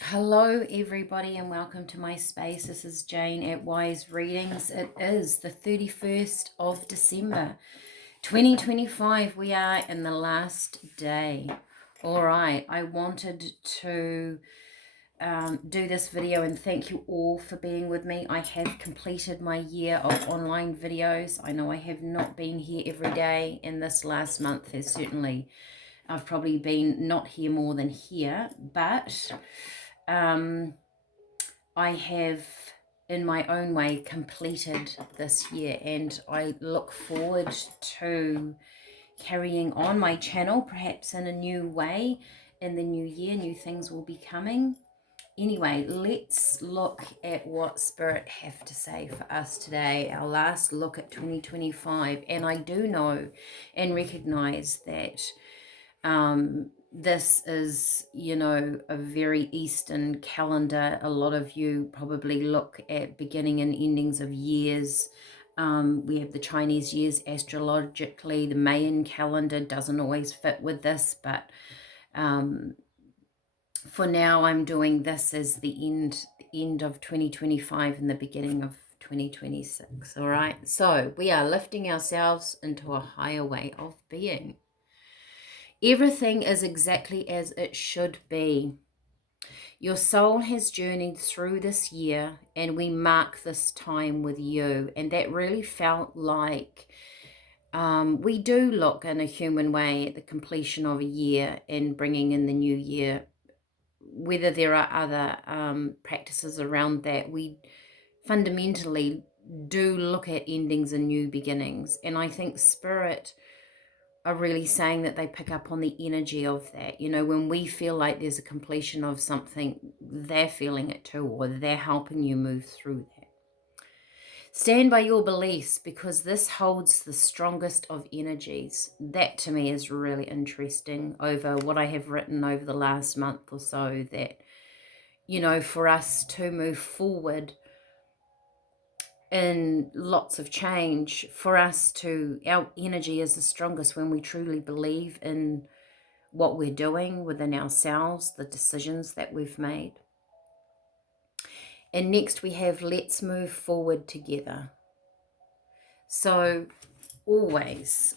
Hello everybody and welcome to my space. This is Jane at Wise Readings. It is the 31st of December 2025. We are in the last day. All right, I wanted to do this video and thank you all for being with me. I have completed my year of online videos. I know I have not been here every day, and this last month has certainly, I've probably been not here more than here, but I have, in my own way, completed this year, and I look forward to carrying on my channel, perhaps in a new way in the new year. New things will be coming. Anyway, let's look at what Spirit have to say for us today, our last look at 2025. And I do know and recognize that this is, a very Eastern calendar. A lot of you probably look at beginning and endings of years. We have the Chinese years astrologically. The Mayan calendar doesn't always fit with this, but for now I'm doing this as the end of 2025 and the beginning of 2026. All right, so we are lifting ourselves into a higher way of being. Everything is exactly as it should be. Your soul has journeyed through this year, and we mark this time with you. And that really felt like we do look in a human way at the completion of a year and bringing in the new year. Whether there are other practices around that, we fundamentally do look at endings and new beginnings. And I think Spirit are really saying that they pick up on the energy of that. When we feel like there's a completion of something, they're feeling it too, or they're helping you move through that. Stand by your beliefs, because this holds the strongest of energies. That to me is really interesting over what I have written over the last month or so, that, for us to move forward in lots of change, for us to, our energy is the strongest when we truly believe in what we're doing within ourselves, the decisions that we've made. And next we have let's move forward together. So always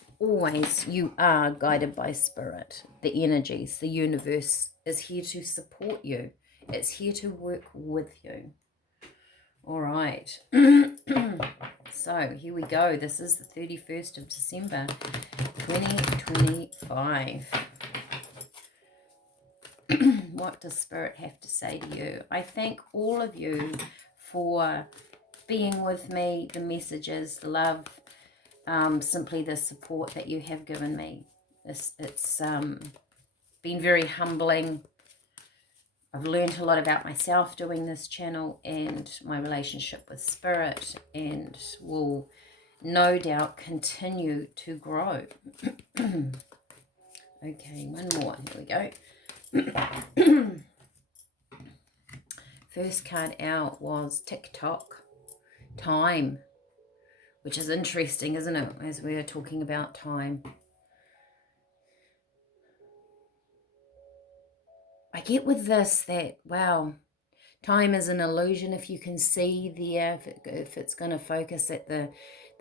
you are guided by Spirit. The energies, the universe is here to support you. It's here to work with you. All right. So here we go. This is the 31st of December, 2025. What does Spirit have to say to you? I thank all of you for being with me, the messages, the love, simply the support that you have given me. It's been very humbling. I've learned a lot about myself doing this channel and my relationship with Spirit, and will no doubt continue to grow. Okay, one more. Here we go. First card out was TikTok, time, which is interesting, isn't it, as we are talking about time. I get with this that, wow, time is an illusion. If you can see there, if it's going to focus at the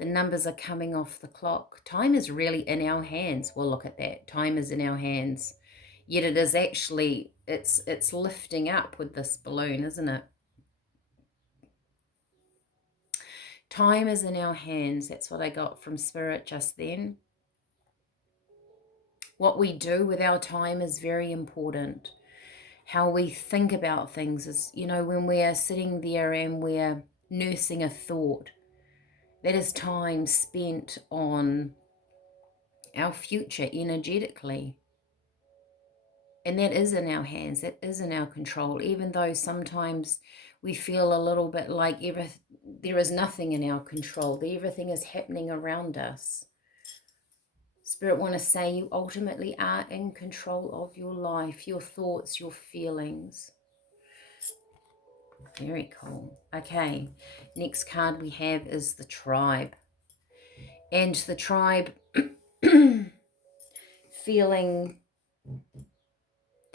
numbers are coming off the clock. Time is really in our hands. Well, look at that. Time is in our hands. Yet it is actually, it's lifting up with this balloon, isn't it? Time is in our hands. That's what I got from Spirit just then. What we do with our time is very important. How we think about things is, when we are sitting there and we're nursing a thought, that is time spent on our future energetically. And that is in our hands, that is in our control, even though sometimes we feel a little bit like there is nothing in our control, everything is happening around us. Spirit want to say you ultimately are in control of your life, your thoughts, your feelings. Very cool. Okay, next card we have is the tribe. And the tribe feeling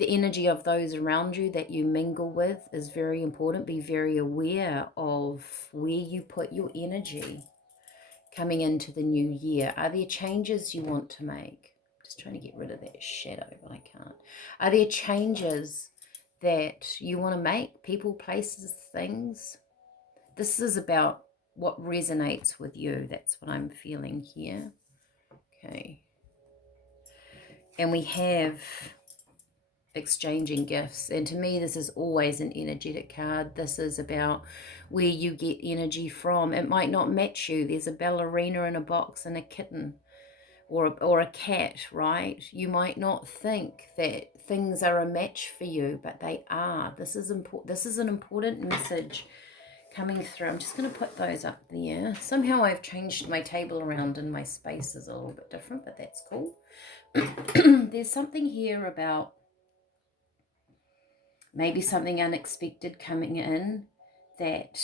The energy of those around you that you mingle with is very important. Be very aware of where you put your energy coming into the new year. Are there changes you want to make? Just trying to get rid of that shadow, but I can't. Are there changes that you want to make? People, places, things? This is about what resonates with you. That's what I'm feeling here. Okay. And we have exchanging gifts, and to me this is always an energetic card. This is about where you get energy from. It might not match you. There's a ballerina in a box and a kitten, or a cat, right? You might not think that things are a match for you, but they are. This is important. This is an important message coming through. I'm just going to put those up there. Somehow I've changed my table around and my space is a little bit different, but that's cool. There's something here about maybe something unexpected coming in, that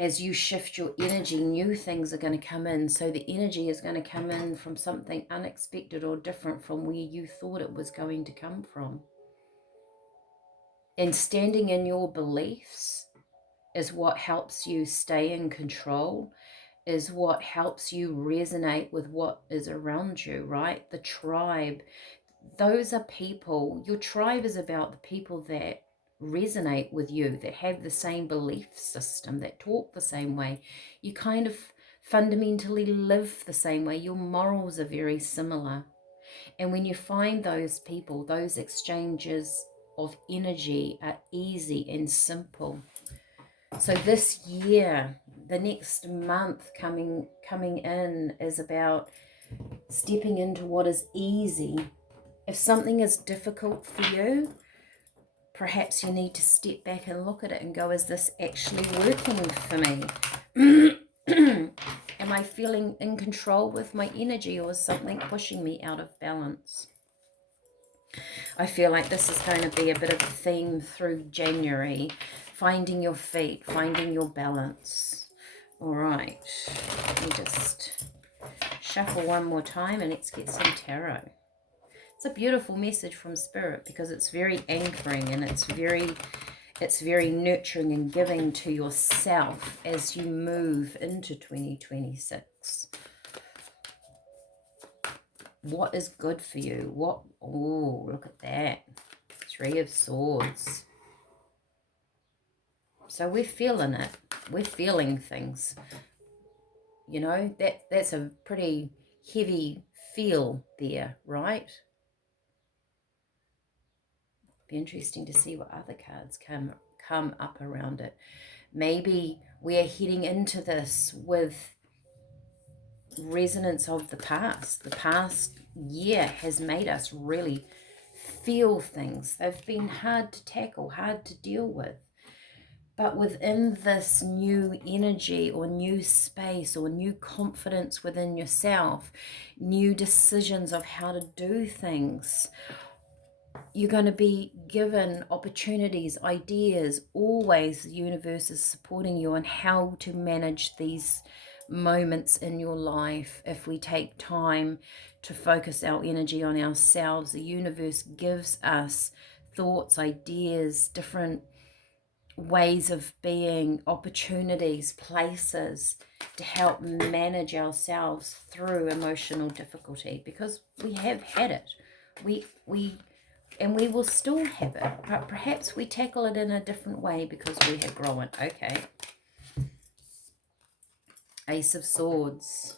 as you shift your energy, new things are going to come in. So the energy is going to come in from something unexpected or different from where you thought it was going to come from. And standing in your beliefs is what helps you stay in control, is what helps you resonate with what is around you, right? The tribe, those are people. Your tribe is about the people that resonate with you, that have the same belief system, that talk the same way. You kind of fundamentally live the same way. Your morals are very similar. And when you find those people, those exchanges of energy are easy and simple. So this year, the next month coming in is about stepping into what is easy. If something is difficult for you, perhaps you need to step back and look at it and go, is this actually working for me? Am I feeling in control with my energy, or is something pushing me out of balance? I feel like this is going to be a bit of a theme through January. Finding your feet, finding your balance. All right, let me just shuffle one more time and let's get some tarot. It's a beautiful message from Spirit because it's very anchoring, and it's very nurturing and giving to yourself as you move into 2026. What is good for you? Oh, look at that. 3 of Swords. So we're feeling it. We're feeling things. You know, that's a pretty heavy feel there, right? Be interesting to see what other cards come up around it. Maybe we're heading into this with resonance of the past. The past year has made us really feel things. They've been hard to tackle, hard to deal with. But within this new energy or new space or new confidence within yourself, new decisions of how to do things, you're going to be given opportunities, ideas. Always the universe is supporting you on how to manage these moments in your life. If we take time to focus our energy on ourselves, the universe gives us thoughts, ideas, different ways of being, opportunities, places to help manage ourselves through emotional difficulty, because we have had it. And we will still have it, but perhaps we tackle it in a different way because we have grown. Okay. Ace of Swords.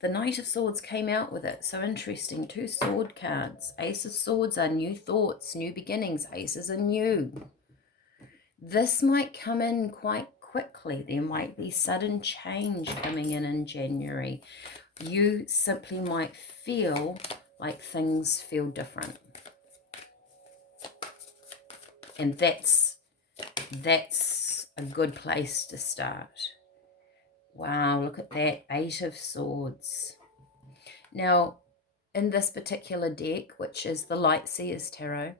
The Knight of Swords came out with it. So interesting. 2 sword cards. Ace of Swords are new thoughts, new beginnings. Aces are new. This might come in quite quickly. There might be sudden change coming in January. You simply might feel like things feel different. And that's a good place to start. Wow, look at that. 8 of Swords. Now, in this particular deck, which is the Light Seers Tarot,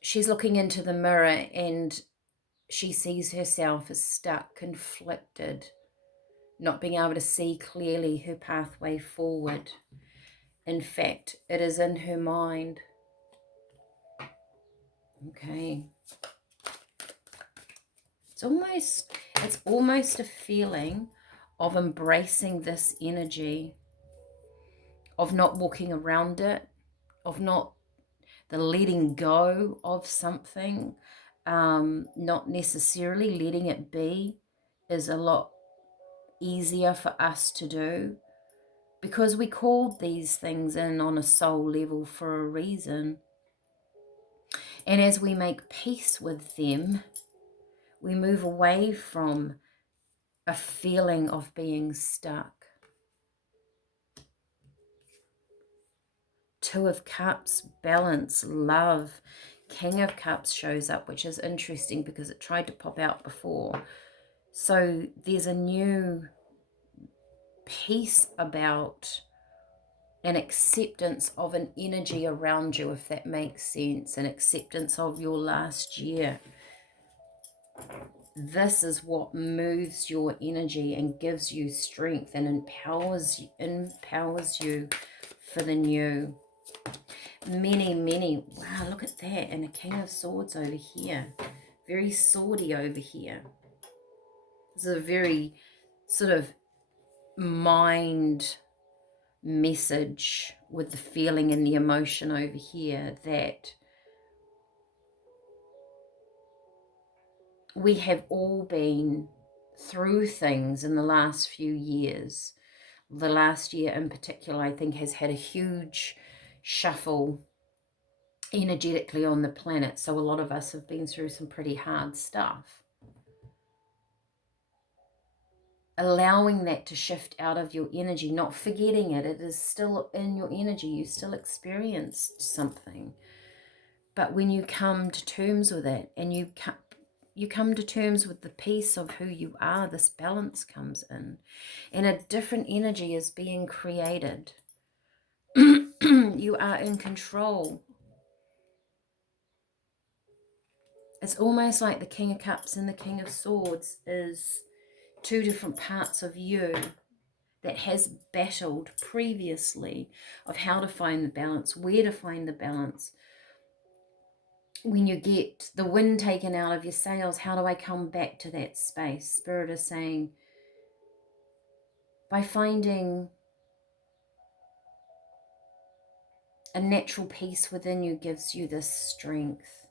she's looking into the mirror and she sees herself as stuck, conflicted, not being able to see clearly her pathway forward. In fact, it is in her mind. Okay. It's almost a feeling of embracing this energy, of not walking around it, of not the letting go of something, not necessarily letting it be, is a lot easier for us to do, because we called these things in on a soul level for a reason. And as we make peace with them, we move away from a feeling of being stuck. Two of Cups, balance, love. King of Cups shows up, which is interesting because it tried to pop out before. So there's a new peace about an acceptance of an energy around you, if that makes sense, an acceptance of your last year. This is what moves your energy and gives you strength and empowers you for the new. Many, wow, look at that. And a King of Swords over here. Very swordy over here. This is a very sort of mind message with the feeling and the emotion over here, that we have all been through things in the last few years. The last year in particular, I think, has had a huge shuffle energetically on the planet. So a lot of us have been through some pretty hard stuff. Allowing that to shift out of your energy, not forgetting it. It is still in your energy. You still experienced something. But when you come to terms with it, and you come to terms with the peace of who you are, this balance comes in. And a different energy is being created. You are in control. It's almost like the King of Cups and the King of Swords is two different parts of you that has battled previously of how to find the balance, where to find the balance. When you get the wind taken out of your sails, how do I come back to that space? Spirit is saying, by finding a natural peace within you gives you this strength.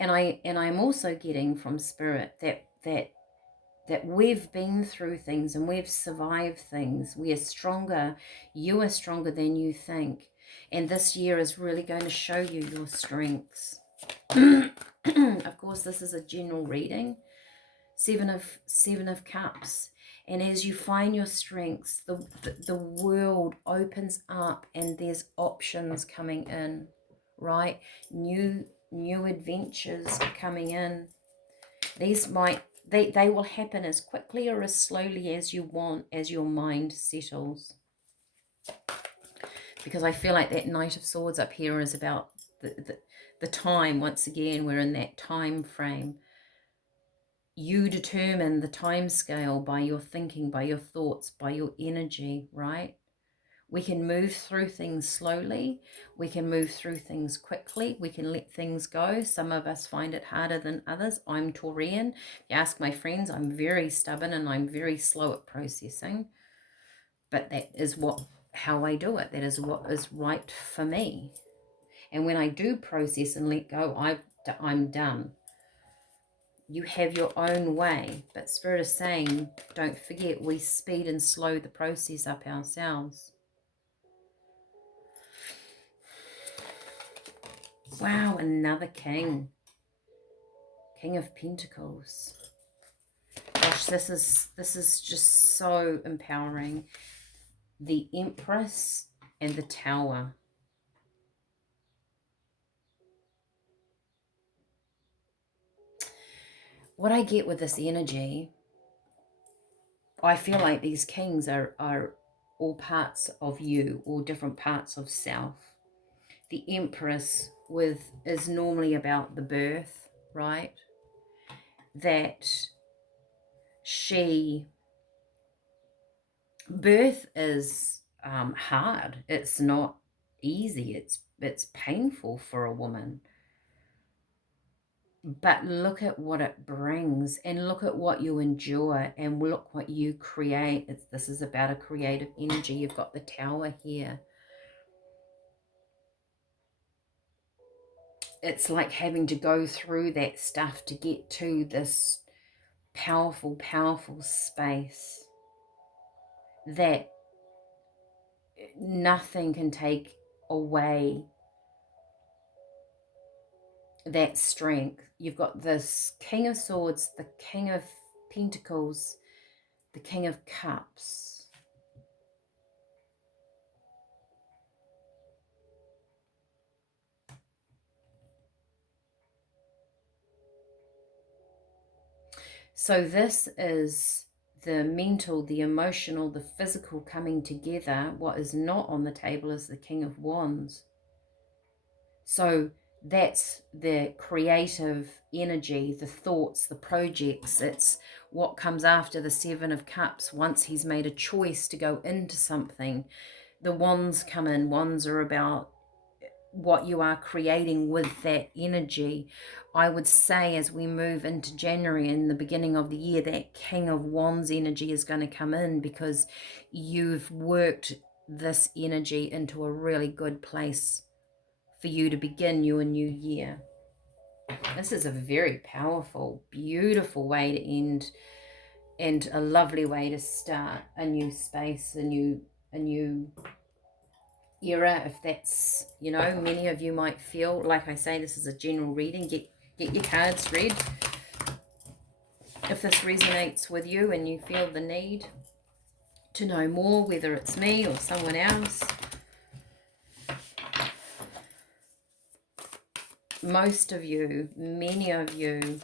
And I'm also getting from Spirit that we've been through things and we've survived things. We are stronger. You are stronger than you think. And this year is really going to show you your strengths. Of course, this is a general reading. Seven of Cups. And as you find your strengths, the world opens up and there's options coming in, right? New adventures coming in. These they will happen as quickly or as slowly as you want, as your mind settles. Because I feel like that Knight of Swords up here is about the time. Once again, we're in that time frame. You determine the time scale by your thinking, by your thoughts, by your energy, right? We can move through things slowly. We can move through things quickly. We can let things go. Some of us find it harder than others. I'm Taurian. If you ask my friends, I'm very stubborn and I'm very slow at processing. But that is how I do it. That is what is right for me. And when I do process and let go, I'm done. You have your own way. But Spirit is saying, don't forget, we speed and slow the process up ourselves. Wow, another king. King of Pentacles. Gosh, this is just so empowering. The Empress and the Tower. What I get with this energy, I feel like these kings are all parts of you, all different parts of self. The Empress is normally about the birth, right? That birth is hard. It's not easy. It's painful for a woman. But look at what it brings, and look at what you enjoy, and look what you create. This is about a creative energy. You've got the Tower here. It's like having to go through that stuff to get to this powerful, powerful space that nothing can take away that strength. You've got this King of Swords, the King of Pentacles, the King of Cups. So this is the mental, the emotional, the physical coming together. What is not on the table is the King of Wands. So that's the creative energy, the thoughts, the projects. It's what comes after the Seven of Cups. Once he's made a choice to go into something, the wands come in. Wands are about what you are creating with that energy. I would say as we move into January and the beginning of the year, that King of Wands energy is going to come in, because you've worked this energy into a really good place for you to begin your new year. This is a very powerful, beautiful way to end, and a lovely way to start a new space, a new era. If that's, you know, many of you might feel, like I say, this is a general reading. Get your cards read if this resonates with you and you feel the need to know more, whether it's me or someone else. Most of you, many of you,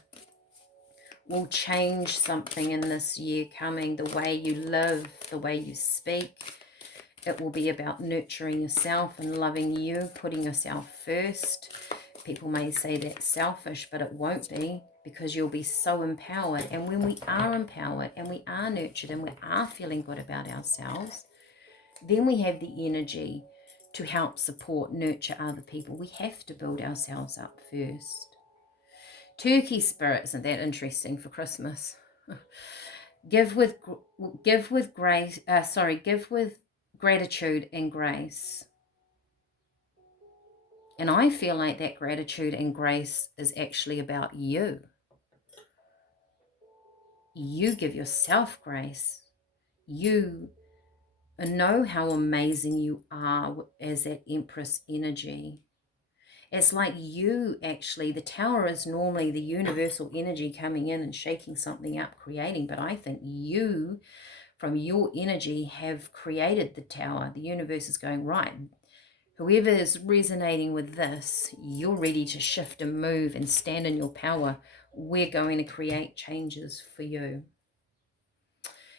will change something in this year coming. The way you live, the way you speak. It will be about nurturing yourself and loving you, putting yourself first. People may say that's selfish, but it won't be, because you'll be so empowered. And when we are empowered and we are nurtured and we are feeling good about ourselves, then we have the energy to help support, nurture other people. We have to build ourselves up first. Turkey spirit, isn't that interesting for Christmas? Give with grace. Give with gratitude and grace. And I feel like that gratitude and grace is actually about you. You give yourself grace. You know how amazing you are as that Empress energy. It's like you actually, the Tower is normally the universal energy coming in and shaking something up, creating. But I think you, from your energy, have created the Tower. The universe is going, right, whoever is resonating with this, you're ready to shift and move and stand in your power. We're going to create changes for you.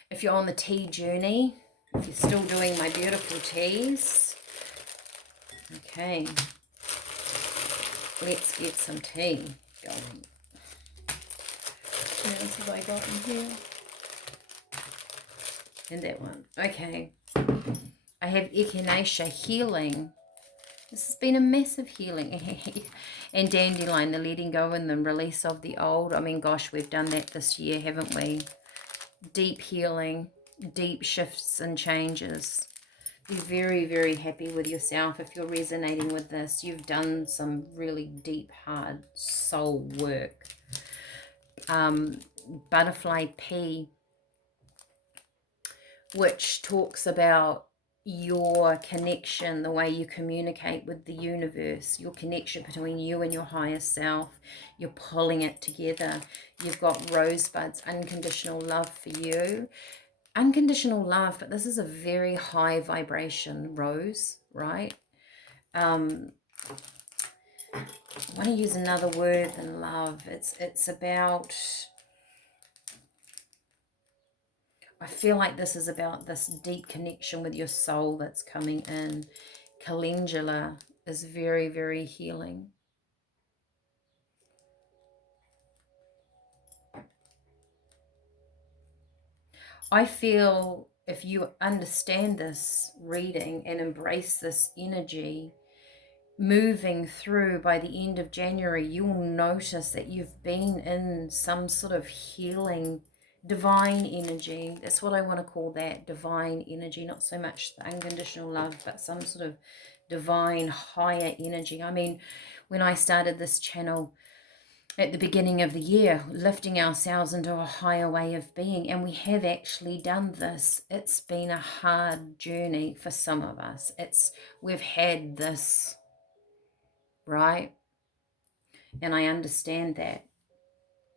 If you're on the tea journey, if you're still doing my beautiful teas, okay, let's get some tea going. What else have I got in here? And that one. Okay. I have echinacea healing. This has been a massive healing. And dandelion, the letting go and the release of the old. I mean, gosh, we've done that this year, haven't we? Deep healing, deep shifts and changes. Be very, very happy with yourself if you're resonating with this. You've done some really deep, hard soul work. Butterfly pea, which talks about your connection, the way you communicate with the universe, your connection between you and your higher self. You're pulling it together. You've got rosebuds, unconditional love for you. Unconditional love, but this is a very high vibration rose, right? I want to use another word than love. It's about, I feel like this is about this deep connection with your soul that's coming in. Calendula is very, very healing. I feel if you understand this reading and embrace this energy, moving through by the end of January, you'll notice that you've been in some sort of healing, divine energy. That's what I want to call that, divine energy, not so much the unconditional love, but some sort of divine higher energy. I mean, when I started this channel at the beginning of the year, lifting ourselves into a higher way of being, and we have actually done this. It's been a hard journey for some of us. We've had this, right? And I understand that,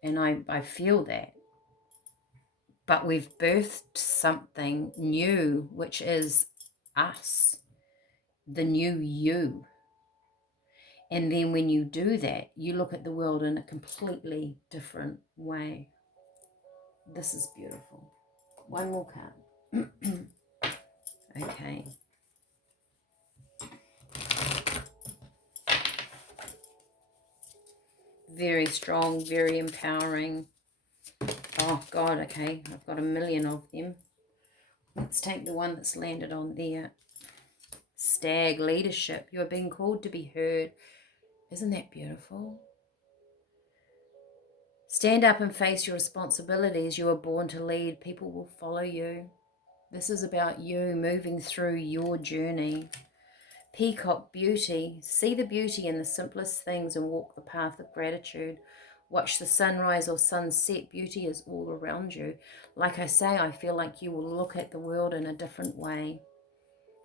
and I feel that. But we've birthed something new, which is us, the new you. And then when you do that, you look at the world in a completely different way. This is beautiful. One more card. Okay. Very strong, very empowering. Oh, God, okay. I've got a million of them. Let's take the one that's landed on there. Stag, leadership. You are being called to be heard. Isn't that beautiful? Stand up and face your responsibilities. You are born to lead. People will follow you. This is about you moving through your journey. Peacock, beauty. See the beauty in the simplest things and walk the path of gratitude. Watch the sunrise or sunset. Beauty is all around you. Like I say, I feel like you will look at the world in a different way.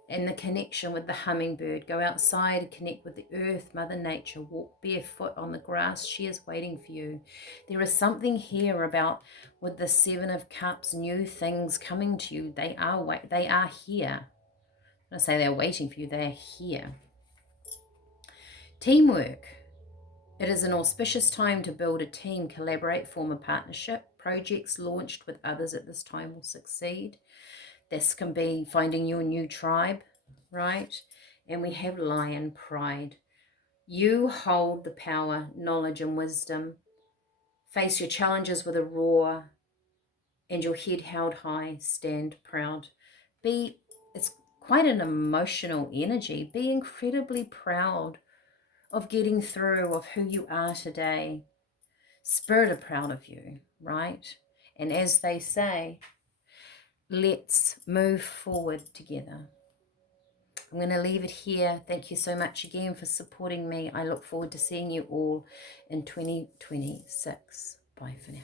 And the connection with the hummingbird. Go outside, connect with the earth, Mother Nature. Walk barefoot on the grass. She is waiting for you. There is something here about, with the Seven of Cups, new things coming to you. They are here. I say they're waiting for you. They're here. Teamwork. It is an auspicious time to build a team, collaborate, form a partnership. Projects launched with others at this time will succeed. This can be finding your new tribe, right? And we have lion pride. You hold the power, knowledge, and wisdom. Face your challenges with a roar and your head held high. Stand proud. It's quite an emotional energy. Be incredibly proud of getting through, of who you are today. Spirit are proud of you, right? And as they say, let's move forward together. I'm going to leave it here. Thank you so much again for supporting me. I look forward to seeing you all in 2026. Bye for now.